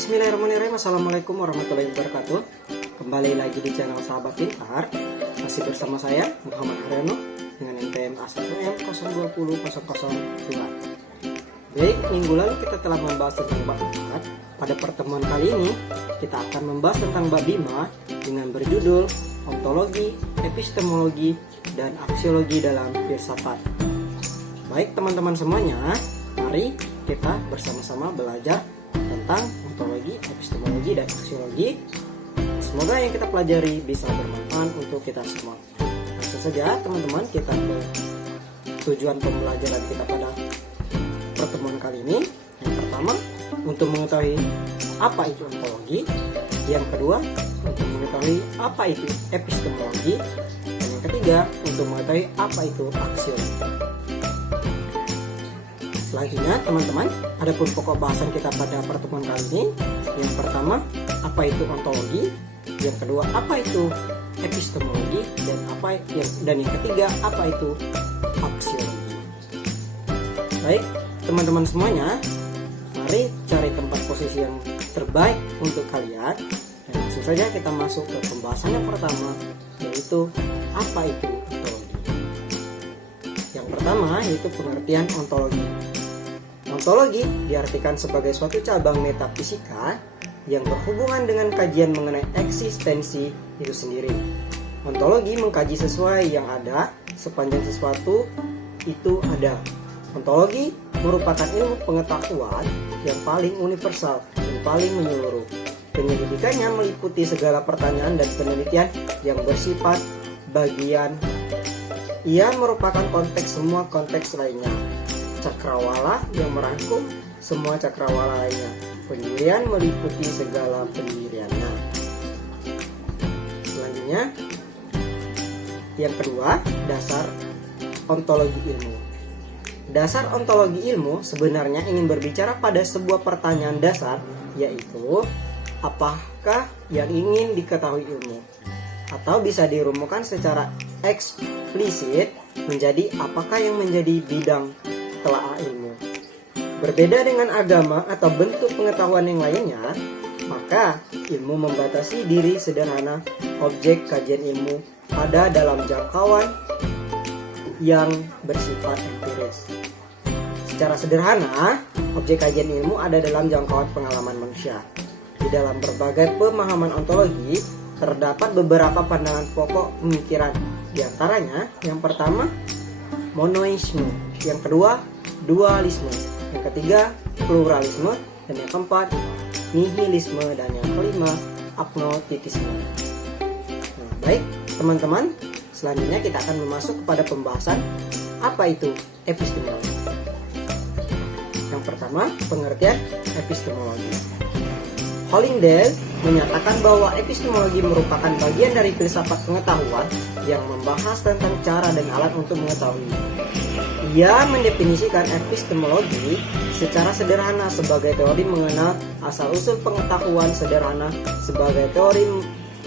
Bismillahirrahmanirrahim. Assalamualaikum warahmatullahi wabarakatuh. Kembali lagi di channel Sahabat Pintar. Masih bersama saya Muhammad Haryono dengan NPM A1M 020002. Baik, minggu lalu kita telah membahas tentang bab 4. Pada pertemuan kali ini kita akan membahas tentang bab 5 dengan berjudul ontologi, epistemologi, dan aksiologi dalam filsafat. Baik teman-teman semuanya, mari kita bersama-sama belajar tentang ontologi, epistemologi, dan aksiologi. Semoga yang kita pelajari bisa bermanfaat untuk kita semua. Langsung saja teman-teman, kita ke tujuan pembelajaran kita pada pertemuan kali ini. Yang pertama, untuk mengetahui apa itu ontologi. Yang kedua, untuk mengetahui apa itu epistemologi. Dan yang ketiga, untuk mengetahui apa itu aksiologi. Selanjutnya teman-teman, ada pun pokok bahasan kita pada pertemuan kali ini. Yang pertama, apa itu ontologi. Yang kedua, apa itu epistemologi. Dan yang ketiga, apa itu aksiologi. Baik teman-teman semuanya, mari cari tempat posisi yang terbaik untuk kalian. Dan langsung saja kita masuk ke pembahasan yang pertama, yaitu apa itu ontologi. Yang pertama yaitu pengertian ontologi. Ontologi diartikan sebagai suatu cabang metafisika yang berhubungan dengan kajian mengenai eksistensi itu sendiri. Ontologi mengkaji sesuai yang ada sepanjang sesuatu itu ada. Ontologi merupakan ilmu pengetahuan yang paling universal dan paling menyeluruh. Penyelidikannya meliputi segala pertanyaan dan penelitian yang bersifat bagian. Ia merupakan konteks semua konteks lainnya. Cakrawala yang merangkum semua cakrawala lainnya. Pendirian meliputi segala pendiriannya. Selanjutnya, yang kedua, dasar ontologi ilmu. Dasar ontologi ilmu sebenarnya ingin berbicara pada sebuah pertanyaan dasar, yaitu apakah yang ingin diketahui ilmu? Atau bisa dirumuhkan secara eksplisit menjadi apakah yang menjadi bidang telaah ilmu. Berbeda dengan agama atau bentuk pengetahuan yang lainnya, maka ilmu membatasi diri sederhana objek kajian ilmu ada dalam jangkauan yang bersifat empiris. Secara sederhana, objek kajian ilmu ada dalam jangkauan pengalaman manusia. Di dalam berbagai pemahaman ontologi, terdapat beberapa pandangan pokok pemikiran. Di antaranya, yang pertama, monoisme, yang kedua, dualisme, yang ketiga, pluralisme, dan yang keempat, nihilisme, dan yang kelima, agnostitisme. Nah, baik, teman-teman, selanjutnya kita akan masuk kepada pembahasan apa itu epistemologi. Yang pertama, pengertian epistemologi. Hollingdale menyatakan bahwa epistemologi merupakan bagian dari filsafat pengetahuan yang membahas tentang cara dan alat untuk mengetahui. Ia mendefinisikan epistemologi secara sederhana sebagai teori mengenal asal-usul pengetahuan sederhana, sebagai teori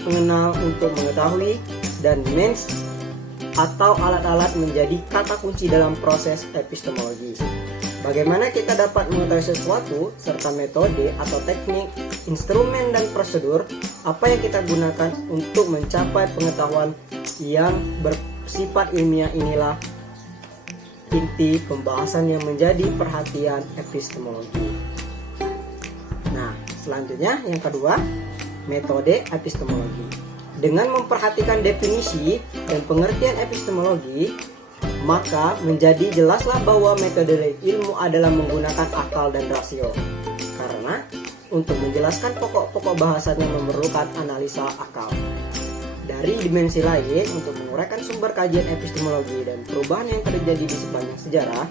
mengenal untuk mengetahui, dan means atau alat-alat menjadi kata kunci dalam proses epistemologi. Bagaimana kita dapat mengetahui sesuatu, serta metode atau teknik, instrumen dan prosedur apa yang kita gunakan untuk mencapai pengetahuan yang bersifat ilmiah, inilah inti pembahasan yang menjadi perhatian epistemologi. Nah, selanjutnya yang kedua, metode epistemologi. Dengan memperhatikan definisi dan pengertian epistemologi, maka menjadi jelaslah bahwa metode ilmu adalah menggunakan akal dan rasio. Karena untuk menjelaskan pokok-pokok bahasannya memerlukan analisa akal. Dari dimensi lain, untuk menguraikan sumber kajian epistemologi dan perubahan yang terjadi di sepanjang sejarah,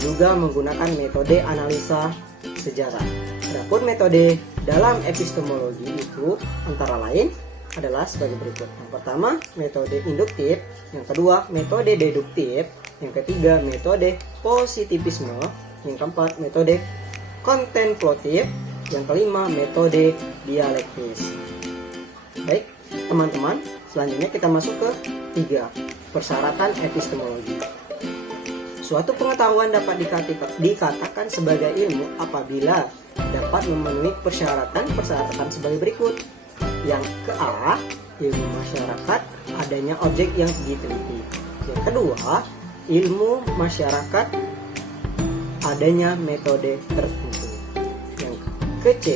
juga menggunakan metode analisa sejarah. Adapun metode dalam epistemologi itu antara lain adalah sebagai berikut. Yang pertama, metode induktif. Yang kedua, metode deduktif. Yang ketiga, metode positivisme. Yang keempat, metode kontemplatif. Yang kelima, metode dialektis. Baik, teman-teman, selanjutnya kita masuk ke 3, persyaratan epistemologi. Suatu pengetahuan dapat dikatakan sebagai ilmu apabila dapat memenuhi persyaratan sebagai berikut. Yang ke A, ilmu masyarakat adanya objek yang diteliti. Yang kedua, ilmu masyarakat adanya metode tertentu. Yang ke C,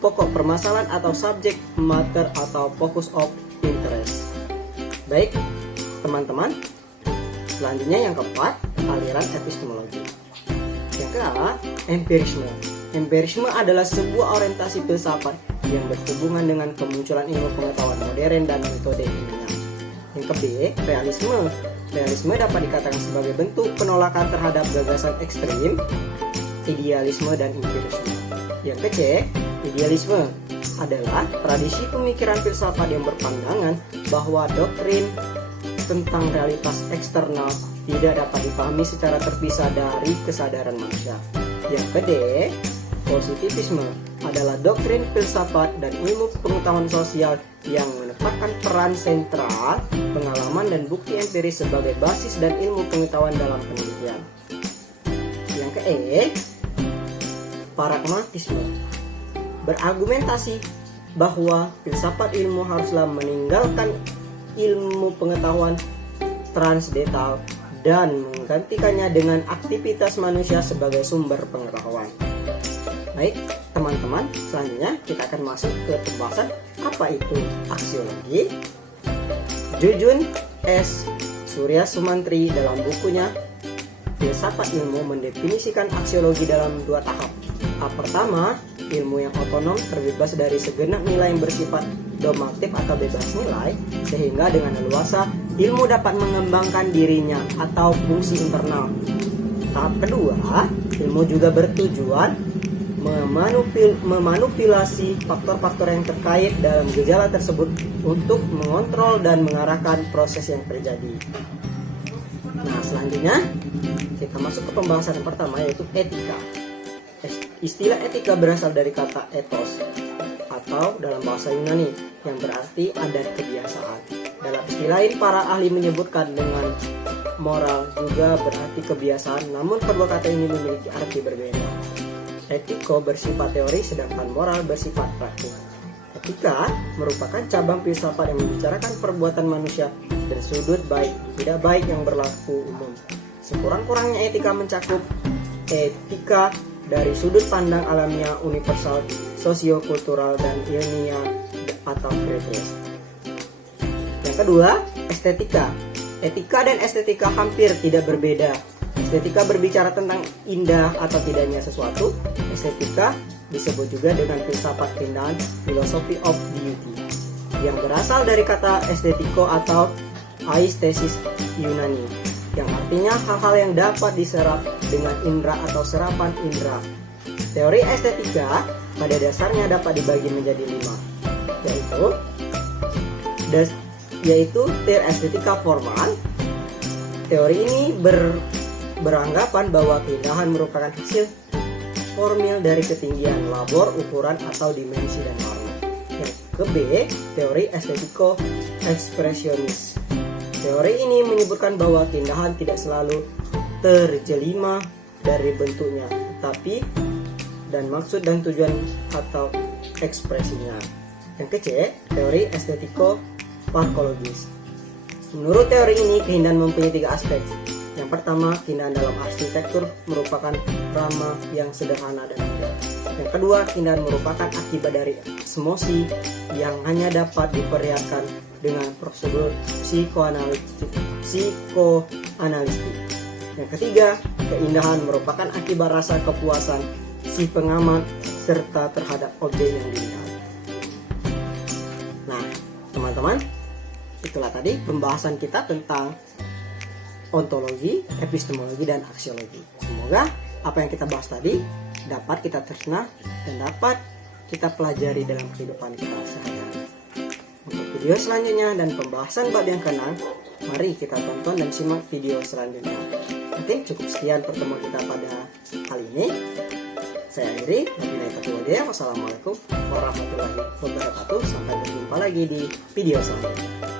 pokok permasalahan atau subject matter atau focus of interest. Baik, teman-teman. Selanjutnya yang keempat, aliran epistemologi. Yang ke A, empirisme. Empirisme adalah sebuah orientasi filsafat yang berhubungan dengan kemunculan ilmu pengetahuan modern dan metode ilmiah. Yang ke B, realisme. Realisme dapat dikatakan sebagai bentuk penolakan terhadap gagasan ekstrim, idealisme dan empirisme. Yang ke C, idealisme adalah tradisi pemikiran filsafat yang berpandangan bahwa doktrin tentang realitas eksternal tidak dapat dipahami secara terpisah dari kesadaran manusia. Yang ke D, positivisme adalah doktrin filsafat dan ilmu pengetahuan sosial yang menempatkan peran sentral pengalaman dan bukti empiris sebagai basis dan ilmu pengetahuan dalam penelitian. Yang ke E, pragmatisme berargumentasi bahwa filsafat ilmu haruslah meninggalkan ilmu pengetahuan transdental dan menggantikannya dengan aktivitas manusia sebagai sumber pengetahuan. Baik, teman-teman, selanjutnya kita akan masuk ke pembahasan apa itu aksiologi. Jujun S. Surya Sumantri dalam bukunya Filsafat Ilmu mendefinisikan aksiologi dalam dua tahap. Tahap pertama, ilmu yang otonom terbebas dari segenap nilai yang bersifat dogmatik atau bebas nilai, sehingga dengan leluasa ilmu dapat mengembangkan dirinya atau fungsi internal. Tahap kedua, ilmu juga bertujuan memanipulasi faktor-faktor yang terkait dalam gejala tersebut untuk mengontrol dan mengarahkan proses yang terjadi. Nah, selanjutnya kita masuk ke pembahasan yang pertama, yaitu etika. Istilah etika berasal dari kata ethos atau dalam bahasa Yunani yang berarti adat kebiasaan. Dalam istilah ini para ahli menyebutkan dengan moral juga berarti kebiasaan, namun kedua kata ini memiliki arti berbeda. Etiko bersifat teori sedangkan moral bersifat praktik. Etika merupakan cabang filsafat yang membicarakan perbuatan manusia dan sudut baik tidak baik yang berlaku umum. Sekurang-kurangnya etika mencakup etika dari sudut pandang alamiah, universal, sosiokultural, dan ilmiah atau kritis. Yang kedua, estetika. Etika dan estetika hampir tidak berbeda. Estetika berbicara tentang indah atau tidaknya sesuatu. Estetika disebut juga dengan filsafat keindahan, philosophy of beauty, yang berasal dari kata estetiko atau aistesis Yunani, yang artinya hal-hal yang dapat diserap dengan indera atau serapan indera. Teori estetika pada dasarnya dapat dibagi menjadi 5, yaitu teori estetika formal. Teori ini beranggapan bahwa keindahan merupakan hasil formil dari ketinggian, labor, ukuran, atau dimensi dan warna. Yang ke B, teori estetiko ekspresionis. Teori ini menyebutkan bahwa keindahan tidak selalu terjelima dari bentuknya, tapi dan maksud dan tujuan atau ekspresinya. Yang ke C, teori estetiko parkologis. Menurut teori ini, keindahan mempunyai 3 aspek. Yang pertama, keindahan dalam arsitektur merupakan drama yang sederhana dan mudah. Yang kedua, keindahan merupakan akibat dari emosi yang hanya dapat diperlihatkan dengan prosedur psikoanalitik. Yang ketiga, keindahan merupakan akibat rasa kepuasan si pengamat serta terhadap objek yang dilihat. Nah, teman-teman, itulah tadi pembahasan kita tentang ontologi, epistemologi, dan aksiologi. Semoga apa yang kita bahas tadi dapat kita cerna dan dapat kita pelajari dalam kehidupan kita sehari-hari. Untuk video selanjutnya dan pembahasan bab yang keenam, mari kita tonton dan simak video selanjutnya. Mungkin cukup sekian pertemuan kita pada kali ini. Saya akhiri. Wassalamualaikum warahmatullahi wabarakatuh. Sampai berjumpa lagi di video selanjutnya.